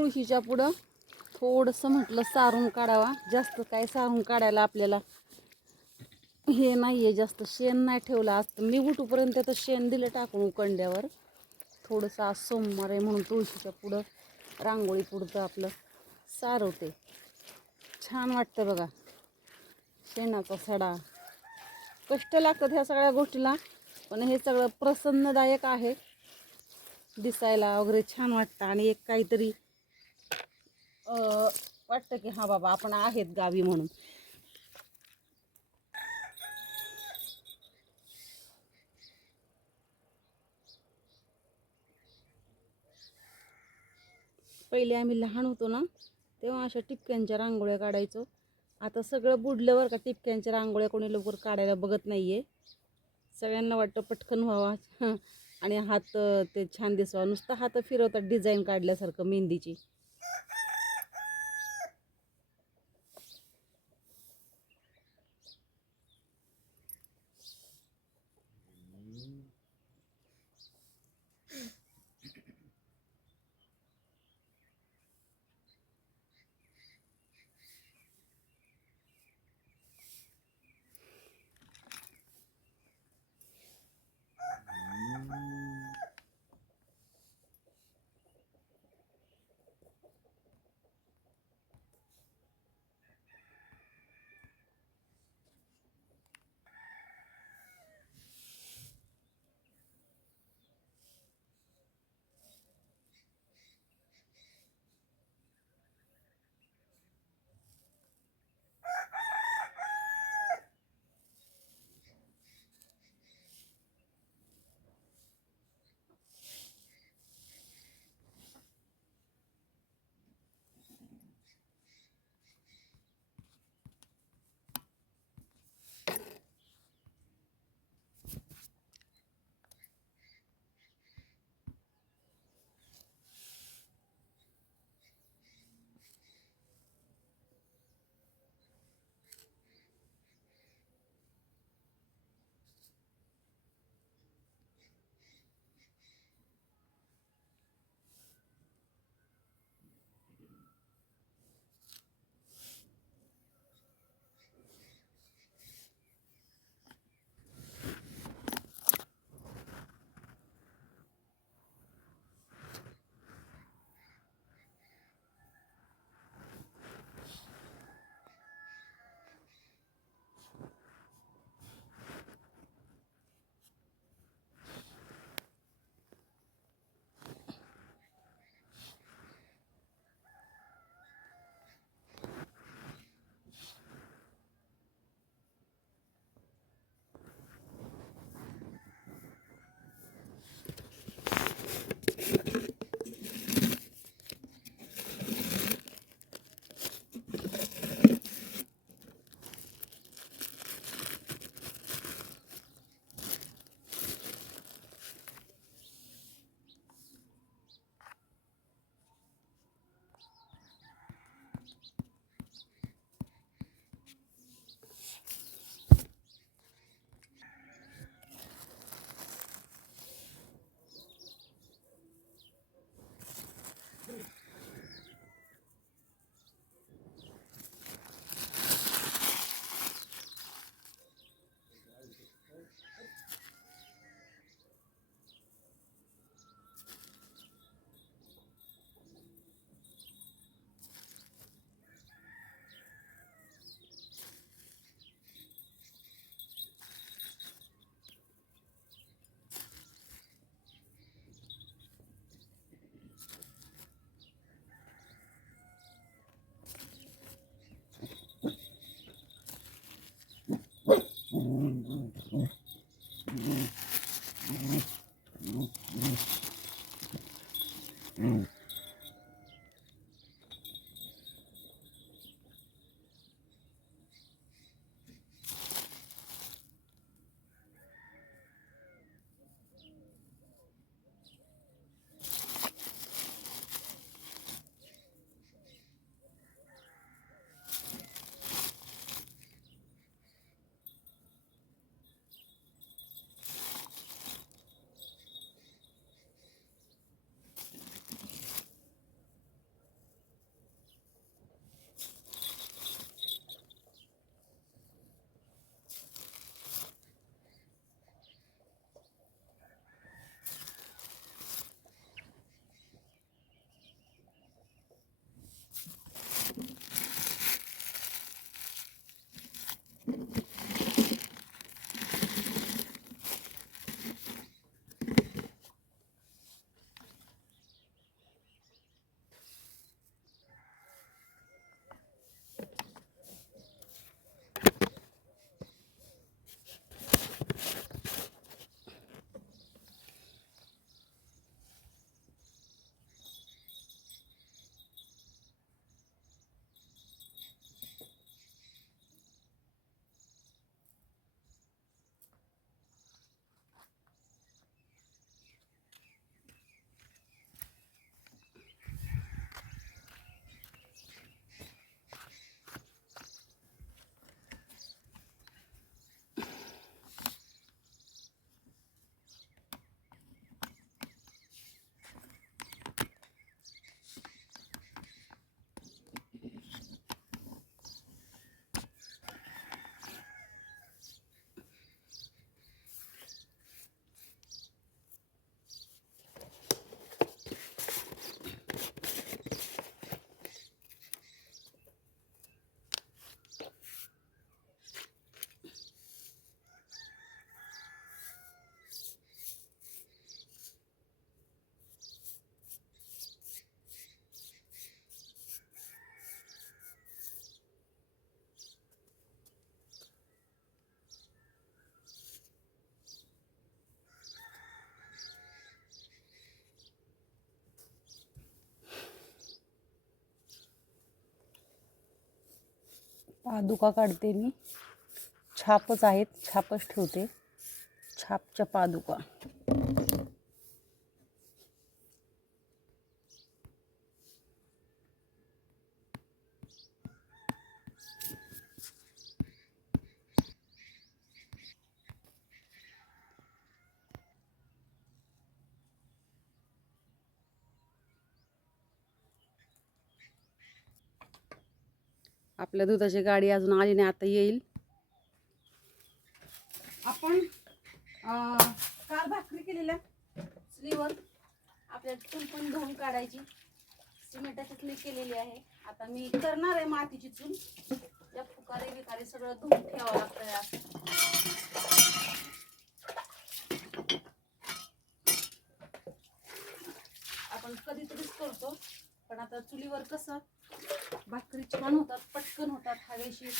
तुळशीच्या पुढं थोडंसं म्हटलं सारून काढावा. जास्त काय सारून काढायला आपल्याला हे नाही आहे जास्त शेण नाही ठेवलं असतं मी उठूपर्यंत तर शेण दिलं टाकून उकंड्यावर थोडंसं आज सोमवार आहे म्हणून तुळशीच्या पुढं रांगोळी पुढचं आपलं सारवते. छान वाटतं बघा. शेणाचा सडा. कष्ट लागतात ह्या सगळ्या गोष्टीला पण हे सगळं प्रसन्नदायक आहे. दिसायला वगैरे छान वाटतं आणि एक काहीतरी वाटतं की हा बाबा आपण आहेत गावी म्हणून. पहिले आम्ही लहान होतो ना तेव्हा अशा टिपक्यांच्या रांगोळ्या काढायचो. आता सगळं बुडलं बरं का टिपक्यांच्या रांगोळ्या कोणी लवकर काढायला बघत नाही आहे सगळ्यांना वाटतं पटकन व्हावा. आणि हात ते छान दिसावा. नुसतं हात फिरवतात डिझाईन काढल्यासारखं मेहंदीची. पादुका काढते मी. छापच आहेत छापच ठेवते. छापच्या पादुका आपल्या दुधाची गाडी अजून आली नाही आता येईल. आपण काल भाकरी केलेल्या चुलीवर आपल्या चूल पण धुवून काढायची. सिमेंटाची चुली केलेली आहे. आता मी करणार आहे मातीची चूल. त्या फुकारे बिकारे सगळं धुवून ठेवावं लागतंय आपण कधीतरीच करतो पण आता चुलीवर कसं भाकरी छान होतात पटकन होतात हवेशीर.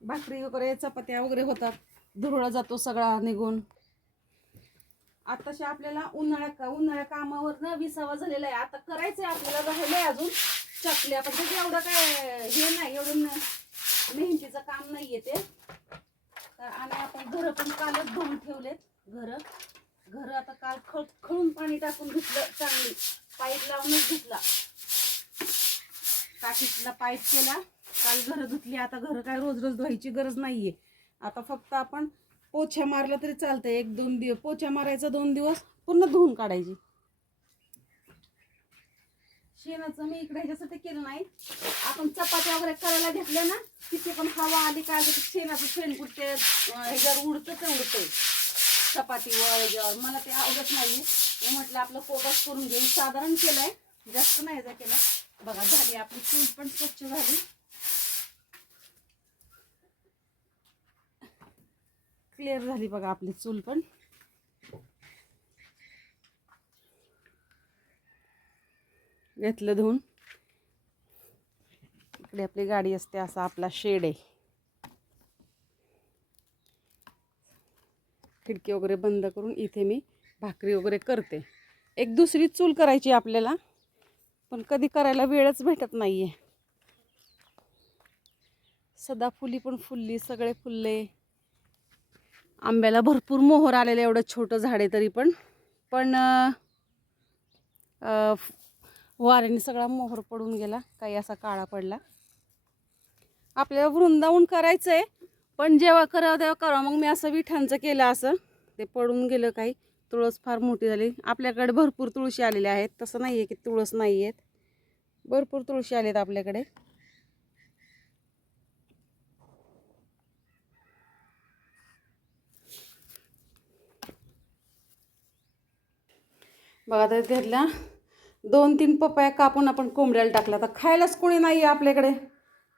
भाकरी वगैरे चपात्या वगैरे होतात. धुरळा जातो सगळा निघून. आताशी आपल्याला उन्हाळ्या का उन्हाळ्या कामावर विसावा झालेला आहे. आता करायचंय आपल्याला राहिलंय अजून. चकल्या पण त्याचं एवढं काय हे नाही एवढं मेहनतीचं काम नाहीये ते. तर आणि आपण घर पण कालच धुवून ठेवलेत. घर. घर आता काल खळ खळून पाणी टाकून घेतलं चांगली. पाईप लावूनच घेतला टाकीतला पाईप केला. काल घर धुतली. आता घर काय रोज रोज धुवायची गरज नाहीये. आता फक्त आपण पोछ्या मारला तरी चालतंय. एक दोन दिवस पोछ्या मारायचा दोन दिवस पुन्हा धुवून काढायची. शेणाचं मी इकडे ह्याच्यासाठी केलं नाही. आपण चपात्या वगैरे करायला घेतल्या ना तिथे पण हवा आली का शेणाचं शेण कुठे ह्याच्यावर उडतं ते उडतंय. चपातीवर ह्याच्यावर मला ते आवडत नाही मी म्हटलं आपलं पोटात करून घेऊ. साधारण केलंय. जास्त नाही जा केला. बघा झाली आपली चूल पण स्वच्छ झाली. क्लिअर झाली बघा आपली चूल पण. घेतलं धुवून. इकडे आपली गाडी असते असा आपला शेड आहे. खिडकी वगैरे बंद करून इथे मी भाकरी वगैरे करते. एक दुसरी चूल करायची आपल्याला पण कधी करायला वेळच भेटत नाहीये. सदाफुली पण फुलली सगळे फुलले. आंब्याला भरपूर मोहर आलेलं एवढं छोटं झाड आहे तरी पण. पण अं, वाऱ्याने सगळा मोहर पडून गेला काही असा काळा पडला. आपल्याला वृंदावन करायचं आहे पण जेव्हा करावं तेव्हा करावं. मग मी असं विठांचं केलं असं. ते पडून गेलं काही. तुळस फार मोठी झाली. आपल्याकडे भरपूर तुळशी आलेल्या आहेत. तसं नाही आहे की तुळस नाही आहेत. भरपूर तुळशी आलेत आपल्याकडे. बघा तर त्यातल्या दोन तीन पपया कापून आपण कोंबड्याला टाकला. तर खायलाच कोणी नाही आहे आपल्याकडे.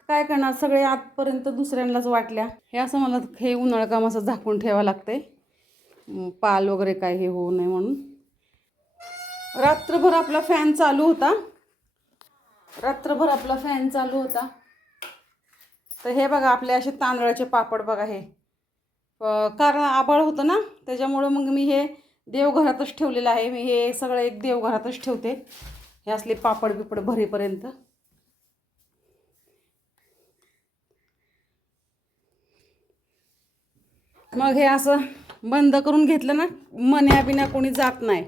काय करणार? सगळे आतपर्यंत दुसऱ्यांनाच वाटल्या. हे असं मला हे उन्हाळा काम असं झाकून ठेवावं लागतंय. पाल वगैरे काय हे होऊ नये म्हणून. रात्रभर आपला फॅन चालू होता. रात्रभर आपला फॅन चालू होता. तर हे बघा आपले असे तांदळाचे पापड बघा हे. कारण आबाळ होतं ना त्याच्यामुळं मग मी हे देवघरातच ठेवलेलं आहे. मी हे सगळं एक देवघरातच ठेवते. हे असले पापड बिपड भरेपर्यंत. मग हे असं बंद करून घेतलं ना मन्या बिना कोणी जात नाही.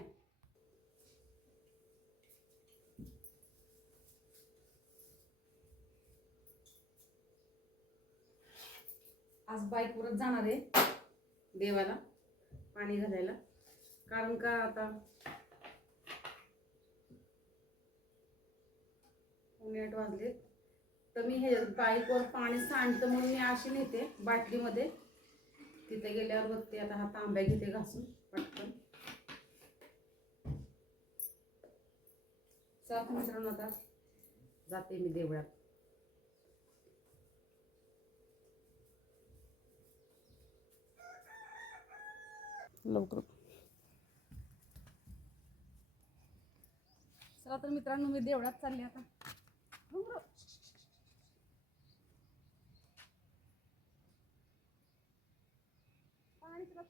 आज बाईकवरच जाणार आहे देवाला पाणी घालायला. कारण का आता पावणे आठ तर मी हे बाईकवर पाणी सांडतं म्हणून मी अशी नेते बाटलीमध्ये. तिथे गेल्यावर बघते आता हा तांब्या घेते घासून पटकन. चला मित्रांनो आता जाते मी देवळात. लवकर. चला तर मित्रांनो मी देवळात चालले आता.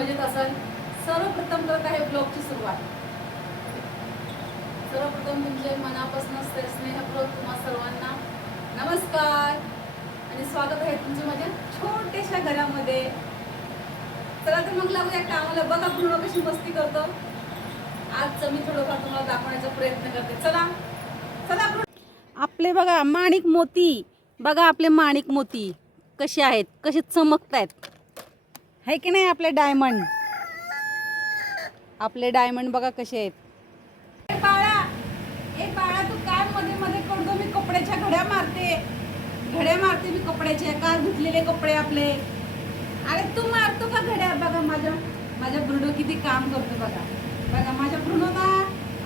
म्हणजे मजेत असाल सर्वप्रथम करत आहे ब्लॉगची सुरुवात. सर्वप्रथम तुमचे मनापासून स्नेहपूर्वक तुम्हा सर्वांना नमस्कार. आणि स्वागत आहे तुमच्या माझ्या छोट्याशा घरामध्ये. चला तर मग लागूया कामाला. बघा पूर्ण कशी मस्ती करतो. आजचं मी थोडंफार तुम्हाला दाखवण्याचा प्रयत्न करते. चला. चला आपले बघा माणिक मोती. बघा आपले माणिक मोती. कसे आहेत? कसे चमकत आहेत आहे की नाही आपले डायमंड? आपले डायमंड बघा कसे आहेत. ए बाळा ए बाळा तू काय मध्ये मध्ये करतो? मी कपड्याच्या घड्या मारते. घड्या मारते मी कपड्याच्या का धुतलेले कपडे आपले. अरे तू मारतो का घड्या? बघा माझ्या माझ्या ब्रुडो किती काम करतो बघा. बघा माझ्या ब्रुडो ना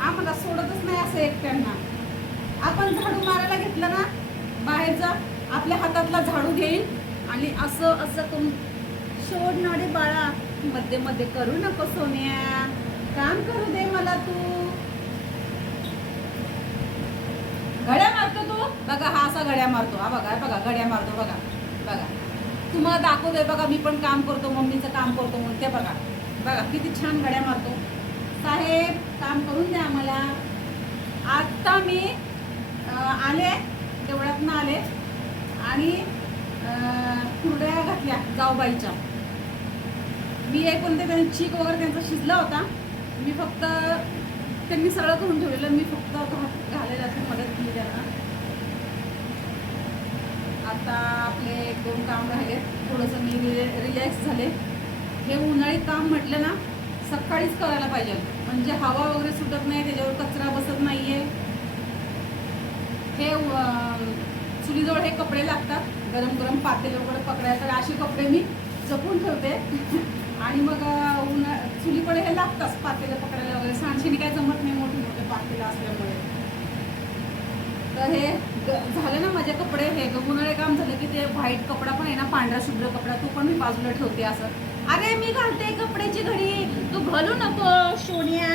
आम्हाला सोडतच नाही असं एकट्यांना. आपण झाडू मारायला घेतलं ना बाहेरचा आपल्या हातातला झाडू घेईल आणि असं असं करून सोडणारे बाळा. मध्ये मध्ये करू नको सोन्या. काम करू दे मला तू. घड्या मारतो तू? बघा हा असा घड्या मारतो. हा बघा बघा घड्या मारतो बघा. बघा. तुम्हाला दाखवतोय बघा मी पण काम करतो मम्मीचं काम करतो म्हणून. ते बघा. बघा किती छान घड्या मारतो. साहेब काम करून द्या आम्हाला. आत्ता मी आले तेवढ्यातनं आले. आणि कुरड्या घातल्या जाऊबाईच्या. मी ऐकून ते त्यांनी चीक वगैरे त्यांचा शिजला होता. मी फक्त त्यांनी सरळ करून ठेवलेलं. मी फक्त घालायला ती मदत केली त्यांना. आता आपले एक दोन काम राहिले. थोडंसं मी रिलॅक्स झाले. हे उन्हाळी काम म्हटलं ना सकाळीच करायला पाहिजे. म्हणजे हवा वगैरे सुटत नाही त्याच्यावर कचरा बसत नाहीये. हे चुलीजवळ हे कपडे लागतात. गरम गरम पातेल वगैरे पकडायला. तर असे कपडे मी जपून ठेवते. आणि मग उन्हा चुलीकडे हे लागतात पातेलं पकडायला वगैरे. सांडशीने काय जमत नाही मोठे मोठे पातेलं असल्यामुळे. तर हे झालं ना माझे कपडे. हे ग- उन्हाळे काम झालं की ते व्हाईट कपडा पण आहे ना पांढरा शुभ्र कपडा तो पण मी बाजूला ठेवते असं. अरे मी घालते कपड्याची घडी. तू घालू नको सोनिया.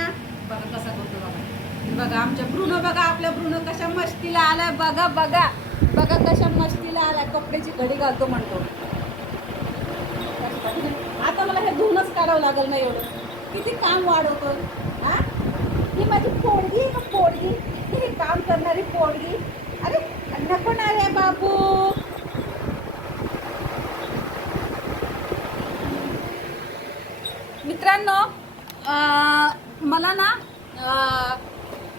बघा कसा करतो बघा बघा आमच्या ब्रुनो बघा आपल्या ब्रुनो कशा मस्तीला आलाय. बघा बघा. बघा कशा मस्तीला आलाय. कपड्याची घडी घालतो म्हणतो. धुवूनच काढावं लागेल ना एवढं. किती काम वाढवतो हां? ही माझी पोडगी आहे का पोडगी ही काम करणारी पोडगी अरे नको ना रे बाबू? मित्रांनो मला ना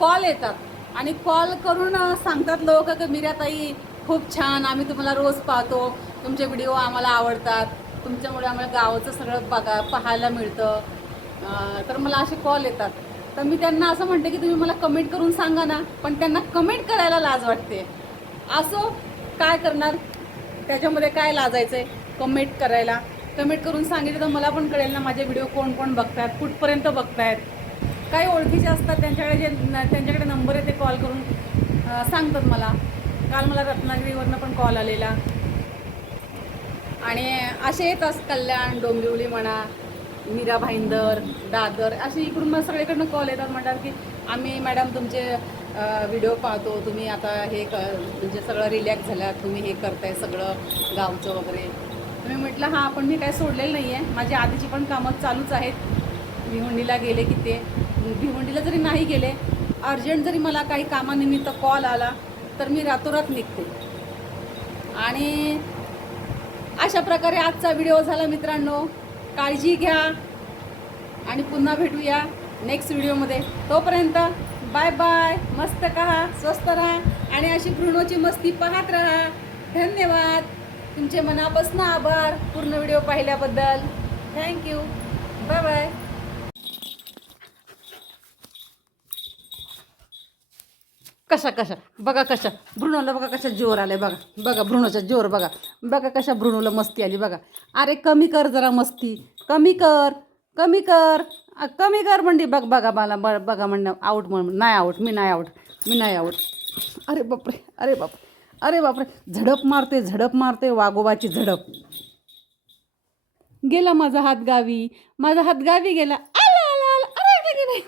कॉल येतात. आणि कॉल करून सांगतात लोक की मीराताई खूप छान. आम्ही तुम्हाला रोज पाहतो. तुमचे व्हिडिओ आम्हाला आवडतात. तुमच्यामुळे आम्हाला गावाचं सगळं बघा पाहायला मिळतं. तर मला असे कॉल येतात. तर मी त्यांना असं म्हणते की तुम्ही मला कमेंट करून सांगा ना पण त्यांना कमेंट करायला लाज वाटते. असो काय करणार? त्याच्यामध्ये काय लाजायचं आहे कमेंट करायला. कमेंट करून सांगितलं तर मला पण कळेल ना माझे व्हिडिओ कोण कोण बघतात कुठपर्यंत बघतायत. काही ओळखीचे असतात त्यांच्याकडे जे न- त्यांच्याकडे नंबर आहे ते कॉल करून सांगतात मला. काल मला रत्नागिरीवरनं पण कॉल आलेला. आणि असे येतात कल्याण डोंबिवली म्हणा मीरा भाईंदर दादर असे इकडून मला सगळीकडनं कॉल येतात म्हणतात की आम्ही मॅडम तुमचे व्हिडिओ पाहतो तुम्ही आता हे क म्हणजे सगळं रिलॅक्स झाल्यात तुम्ही हे करताय सगळं गावचं वगैरे. तुम्ही म्हटलं हां पण मी काय सोडलेलं नाही आहे माझी आधीची पण कामं चालूच आहेत. भिवंडीला गेले की ते. भिवंडीला जरी नाही गेले अर्जंट जरी मला काही कामानिमित्त कॉल आला तर मी रातोरात निघते. आणि अशा प्रकारे आजचा व्हिडिओ झाला मित्रांनो. काळजी घ्या. आणि पुन्हा भेटूया नेक्स्ट व्हिडिओमध्ये तोपर्यंत बाय बाय मस्त कहा स्वस्त राहा. आणि अशी ब्रुनोची मस्ती पाहत राहा. धन्यवाद. तुमचे मनापासून आभार. पूर्ण व्हिडिओ पाहिल्याबद्दल. थँक्यू बाय बाय कशा कशा? बघा कशा. भ्रूणाला बघा कशा जोर आलाय बघा. बघा भ्रूणाचा जोर बघा. बघा कशा भ्रूणाला मस्ती आली बघा. अरे कमी कर जरा मस्ती. कमी कर कमी कर. कमी कर म्हणते बघ बघा मला ब बघा म्हणणं आऊट म्हण नाही आऊट मी नाही आऊट मी नाही आऊट अरे बापरे अरे बाप अरे बापरे. झडप मारते झडप मारते वाघोबाची झडप. गेला माझा हात गावी माझा हात गावी गेला. आला आला आला. अरे अरे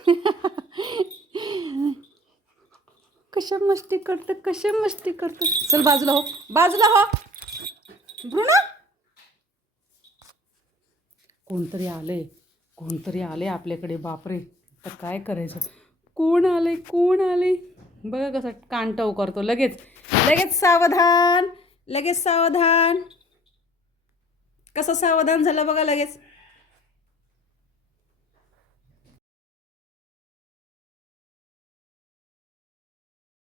कशा मस्ती करतं कसे मस्ती करते? चल बाजूला हो. बाजूला हो. भ्रूणा कोणतरी आले. कोणतरी आले आपल्याकडे बापरे. तर काय करायचं? कोण आले? कोण आले? बघा कसं कांटव करतो. लगेच. लगेच सावधान. लगेच सावधान. कसं सावधान झालं बघा लगेच.